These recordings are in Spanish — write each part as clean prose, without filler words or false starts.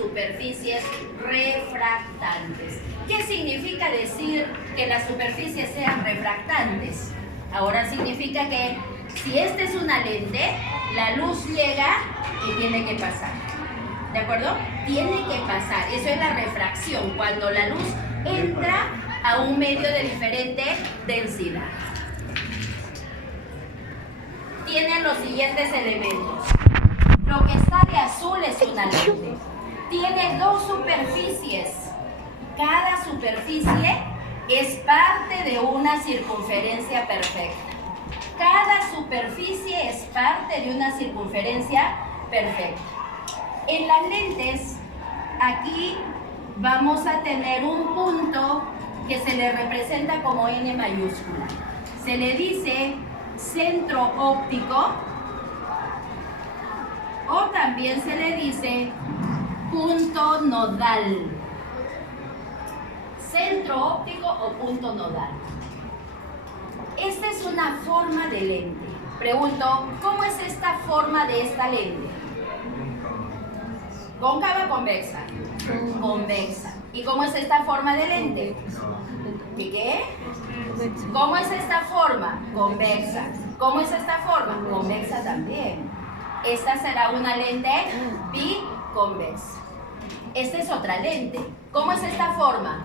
superficies refractantes. ¿Qué significa decir que las superficies sean refractantes? Ahora significa que si esta es una lente, la luz llega y tiene que pasar. ¿De acuerdo? Tiene que pasar. Eso es la refracción, cuando la luz entra a un medio de diferente densidad. Tienen los siguientes elementos. Lo que está de azul es una lente. Tiene dos superficies. Cada superficie es parte de una circunferencia perfecta. Cada superficie es parte de una circunferencia perfecta. En las lentes, aquí vamos a tener un punto que se le representa como N mayúscula. Se le dice centro óptico o también se le dice punto nodal. Centro óptico o punto nodal. Esta es una forma de lente. Pregunto, ¿cómo es esta forma de esta lente? ¿Cóncava o convexa? Convexa. ¿Y cómo es esta forma de lente? ¿Qué? ¿Cómo es esta forma? Convexa. ¿Cómo es esta forma? Convexa también. Esta será una lente biconvexa. Esta es otra lente. ¿Cómo es esta forma?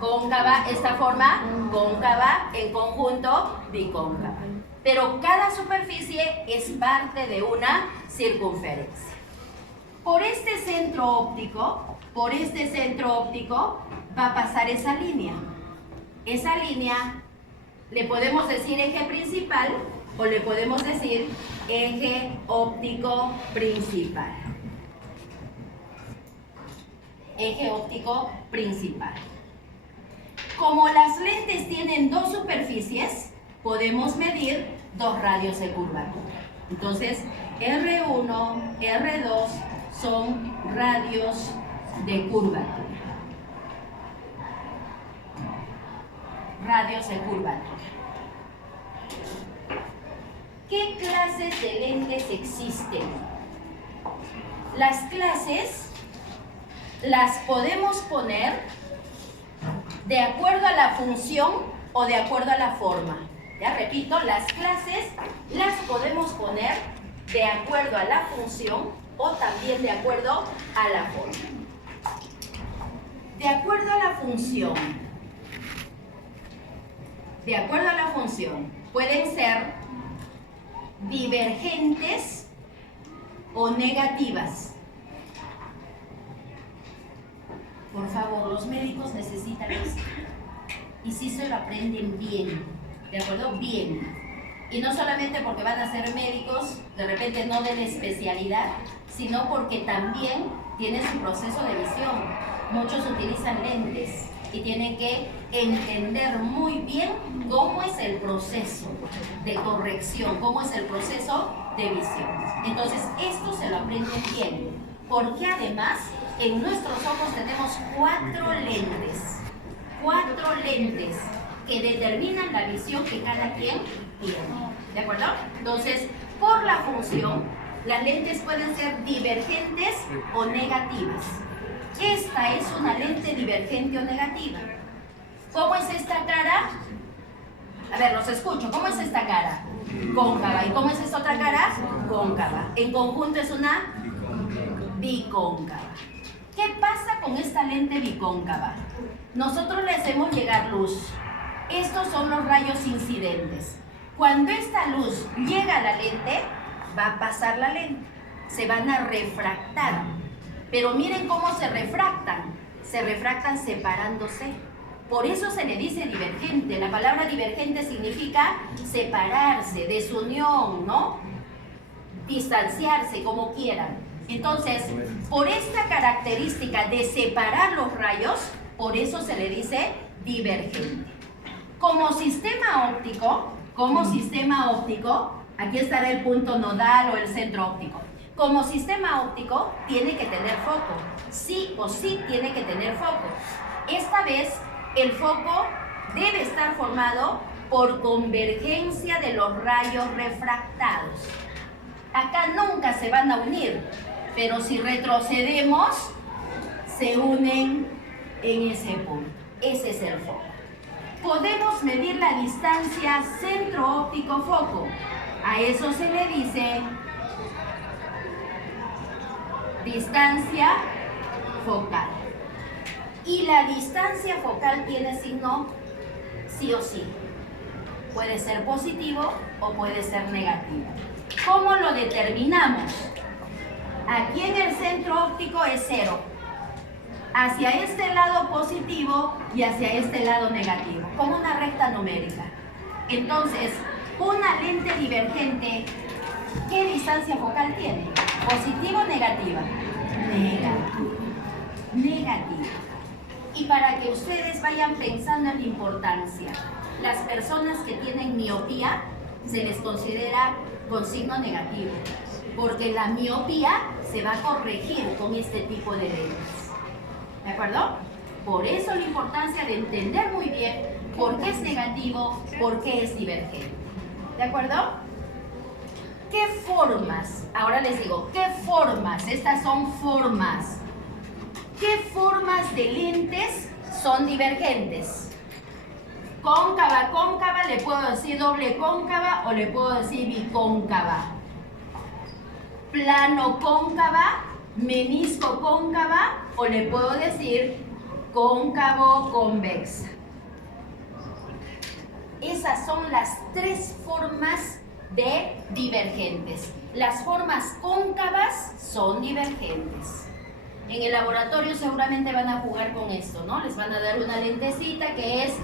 Cóncava. Esta forma cóncava, en conjunto bicóncava. Pero cada superficie es parte de una circunferencia. Por este centro óptico va a pasar esa línea. Esa línea le podemos decir eje principal o le podemos decir eje óptico principal. Eje óptico principal. Como las lentes tienen dos superficies, podemos medir dos radios de curvatura. Entonces, R1, R2 son radios de curvatura. Radios de curvatura. ¿Qué clases de lentes existen? Las clases las podemos poner de acuerdo a la función o de acuerdo a la forma. Ya repito, las clases las podemos poner de acuerdo a la función o también de acuerdo a la forma. De acuerdo a la función, pueden ser divergentes o negativas. Por favor, los médicos necesitan esto. Y si se lo aprenden bien, ¿de acuerdo? Bien. Y no solamente porque van a ser médicos, de repente no de la especialidad, sino porque también tienen su proceso de visión. Muchos utilizan lentes y tienen que entender muy bien cómo es el proceso de corrección, cómo es el proceso de visión. Entonces, esto se lo aprenden bien, porque además en nuestros ojos tenemos cuatro lentes que determinan la visión que cada quien tiene. ¿De acuerdo? Entonces, por la función, las lentes pueden ser divergentes o negativas. Esta es una lente divergente o negativa. ¿Cómo es esta cara? A ver, los escucho. ¿Cómo es esta cara? Cóncava. ¿Y cómo es esta otra cara? Cóncava. En conjunto es una bicóncava. ¿Qué pasa con esta lente bicóncava? Nosotros le hacemos llegar luz. Estos son los rayos incidentes. Cuando esta luz llega a la lente, va a pasar la lente. Se van a refractar. Pero miren cómo se refractan. Se refractan separándose. Por eso se le dice divergente. La palabra divergente significa separarse, desunión, ¿no? Distanciarse, como quieran. Entonces, por esta característica de separar los rayos, por eso se le dice divergente. Como sistema óptico, aquí estará el punto nodal o el centro óptico. Como sistema óptico, tiene que tener foco. Sí o sí tiene que tener foco. Esta vez, el foco debe estar formado por convergencia de los rayos refractados. Acá nunca se van a unir, pero si retrocedemos, se unen en ese punto. Ese es el foco. Podemos medir la distancia centro óptico foco. A eso se le dice distancia focal. Y la distancia focal tiene signo sí o sí. Puede ser positivo o puede ser negativo. ¿Cómo lo determinamos? Aquí en el centro óptico es 0. Hacia este lado positivo y hacia este lado negativo, como una recta numérica. Entonces, una lente divergente, ¿qué distancia focal tiene? ¿Positiva o negativa? Negativa. Y para que ustedes vayan pensando en la importancia, las personas que tienen miopía se les considera con signo negativo, porque la miopía se va a corregir con este tipo de lentes. ¿De acuerdo? Por eso la importancia de entender muy bien por qué es negativo, por qué es divergente. ¿De acuerdo? ¿Qué formas? Ahora les digo, ¿qué formas? Estas son formas. ¿Qué formas de lentes son divergentes? Cóncava, cóncava, le puedo decir doble cóncava o le puedo decir bicóncava. Plano cóncava, menisco cóncava o le puedo decir cóncavo convexa. Esas son las tres formas de divergentes. Las formas cóncavas son divergentes. En el laboratorio seguramente van a jugar con esto, ¿no? Les van a dar una lentecita que es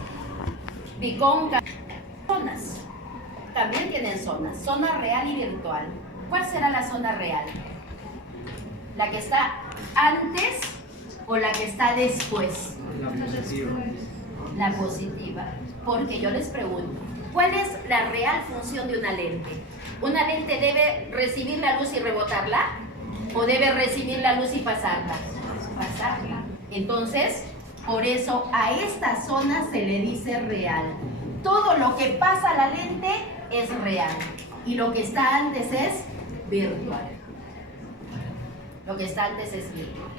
bicóncava. Zonas. También tienen zonas. Zona real y virtual. ¿Cuál será la zona real? ¿La que está antes o la que está después? La positiva. La positiva. Porque yo les pregunto, ¿cuál es la real función de una lente? ¿Una lente debe recibir la luz y rebotarla? ¿O debe recibir la luz y pasarla? Pasarla. Entonces, por eso a esta zona se le dice real. Todo lo que pasa a la lente es real. Y lo que está antes es virtual. Lo que está antes es virtual.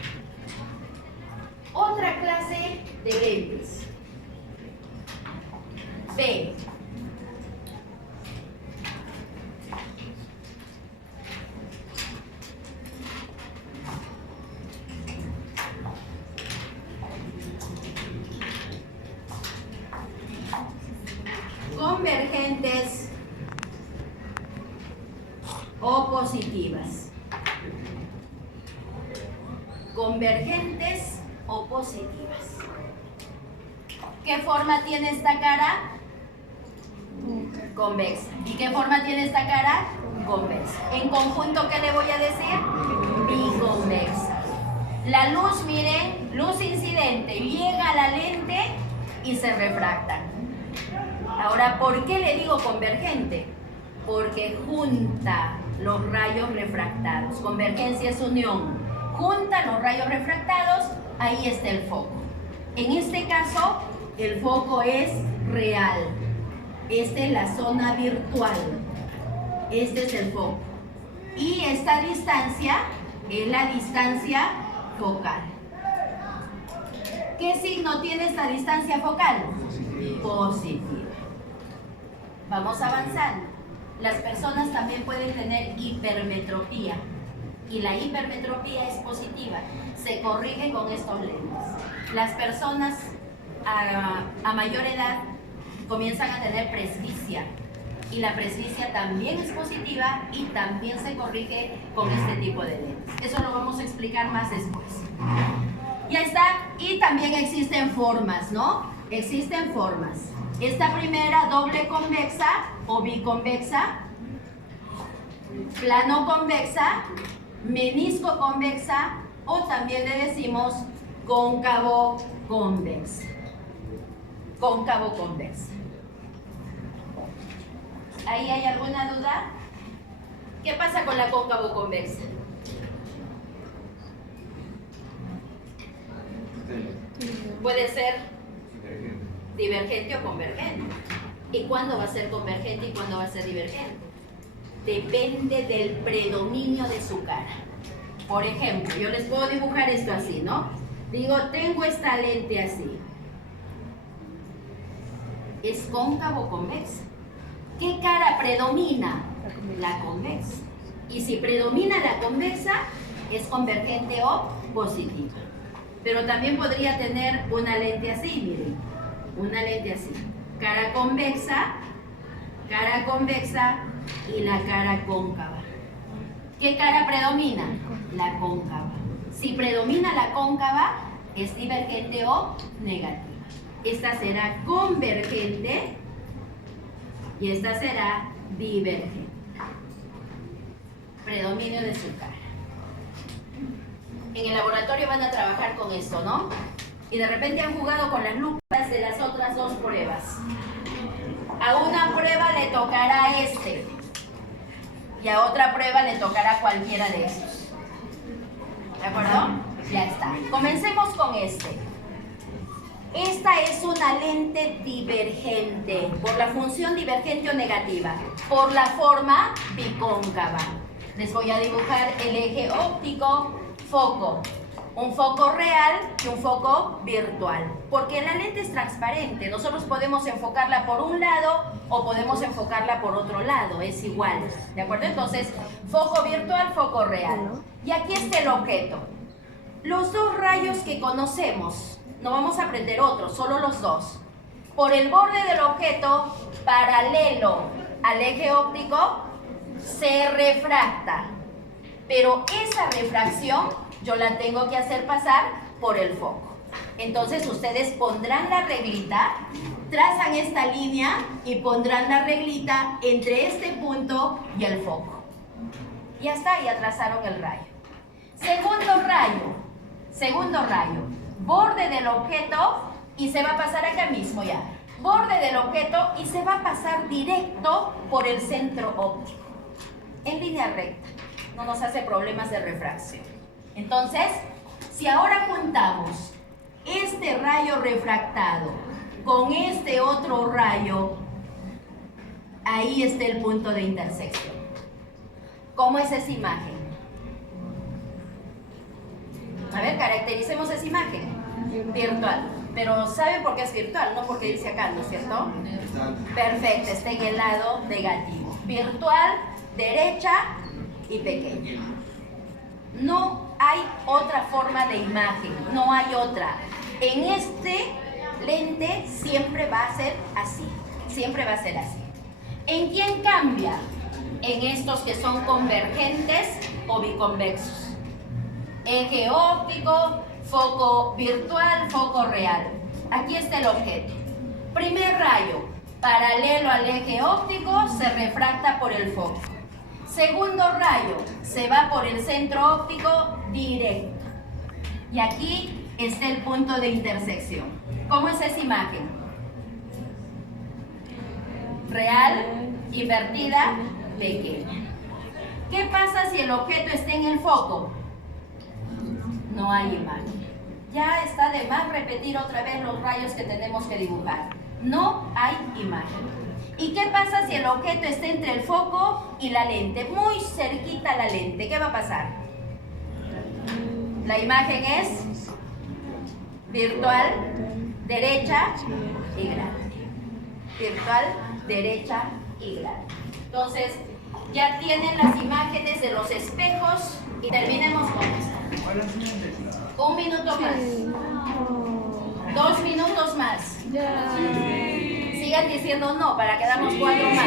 Otra clase de lentes. B. Convergentes o positivas. Convergentes o positivas. ¿Qué forma tiene esta cara? Convexa. ¿Y qué forma tiene esta cara? Convexa. En conjunto, ¿qué le voy a decir? Biconvexa. La luz, miren, luz incidente, llega a la lente y se refracta. Ahora, ¿por qué le digo convergente? Porque junta los rayos refractados. Convergencia es unión. Junta los rayos refractados, ahí está el foco. En este caso, el foco es real. Esta es la zona virtual. Este es el foco. Y esta distancia es la distancia focal. ¿Qué signo tiene esta distancia focal? Positiva. Vamos avanzando. Las personas también pueden tener hipermetropía. Y la hipermetropía es positiva. Se corrige con estos lentes. Las personas a mayor edad comienzan a tener presbicia. Y la presbicia también es positiva y también se corrige con este tipo de lentes. Eso lo vamos a explicar más después. Ya está. Y también existen formas, ¿no? Existen formas. Esta primera, doble convexa o biconvexa, plano convexa, menisco convexa o también le decimos cóncavo convexa. Cóncavo convexa. ¿Ahí hay alguna duda? ¿Qué pasa con la cóncavo convexa? Puede ser divergente o convergente. ¿Y cuándo va a ser convergente y cuándo va a ser divergente? Depende del predominio de su cara. Por ejemplo, yo les puedo dibujar esto así, ¿no? Digo, tengo esta lente así. ¿Es cóncavo o convexa? ¿Qué cara predomina? La convexa. Y si predomina la convexa, es convergente o positiva. Pero también podría tener una lente así, miren. Una lente así. Cara convexa y la cara cóncava. ¿Qué cara predomina? La cóncava. Si predomina la cóncava, es divergente o negativa. Esta será convergente y esta será divergente. Predominio de su cara. En el laboratorio van a trabajar con esto, ¿no? Y de repente han jugado con las lupas de las otras dos pruebas. A una prueba le tocará este y a otra prueba le tocará cualquiera de estos. ¿De acuerdo? Ya está. Comencemos con este. Esta es una lente divergente por la función divergente o negativa, por la forma bicóncava. Les voy a dibujar el eje óptico, foco. Un foco real y un foco virtual. Porque la lente es transparente. Nosotros podemos enfocarla por un lado o podemos enfocarla por otro lado. Es igual. ¿De acuerdo? Entonces, foco virtual, foco real. Y aquí está el objeto. Los dos rayos que conocemos. No vamos a aprender otros, solo los dos. Por el borde del objeto, paralelo al eje óptico, se refracta. Pero esa refracción yo la tengo que hacer pasar por el foco. Entonces ustedes pondrán la reglita, trazan esta línea y pondrán la reglita entre este punto y el foco. Ya está, ya trazaron el rayo. Segundo rayo, borde del objeto y se va a pasar acá mismo ya. Borde del objeto y se va a pasar directo por el centro óptico. En línea recta. No nos hace problemas de refracción. Entonces, si ahora juntamos este rayo refractado con este otro rayo, ahí está el punto de intersección. ¿Cómo es esa imagen? A ver, caractericemos esa imagen. Virtual. Pero ¿saben por qué es virtual? No porque dice acá, ¿no es cierto? Perfecto, está en el lado negativo. Virtual, derecha y pequeña. No hay otra forma de imagen, no hay otra. En este lente siempre va a ser así, siempre va a ser así. ¿En quién cambia? En estos que son convergentes o biconvexos. Eje óptico, foco virtual, foco real. Aquí está el objeto. Primer rayo, paralelo al eje óptico, se refracta por el foco. Segundo rayo, se va por el centro óptico directo. Y aquí está el punto de intersección. ¿Cómo es esa imagen? Real, invertida, pequeña. ¿Qué pasa si el objeto está en el foco? No hay imagen. Ya está de más repetir otra vez los rayos que tenemos que dibujar. No hay imagen. ¿Y qué pasa si el objeto está entre el foco y la lente? Muy cerquita a la lente. ¿Qué va a pasar? La imagen es virtual, derecha y grande. Virtual, derecha y grande. Entonces, ya tienen las imágenes de los espejos y terminemos con esto. 1 minuto más. 2 minutos más. Sigan diciendo no para que damos 4 más.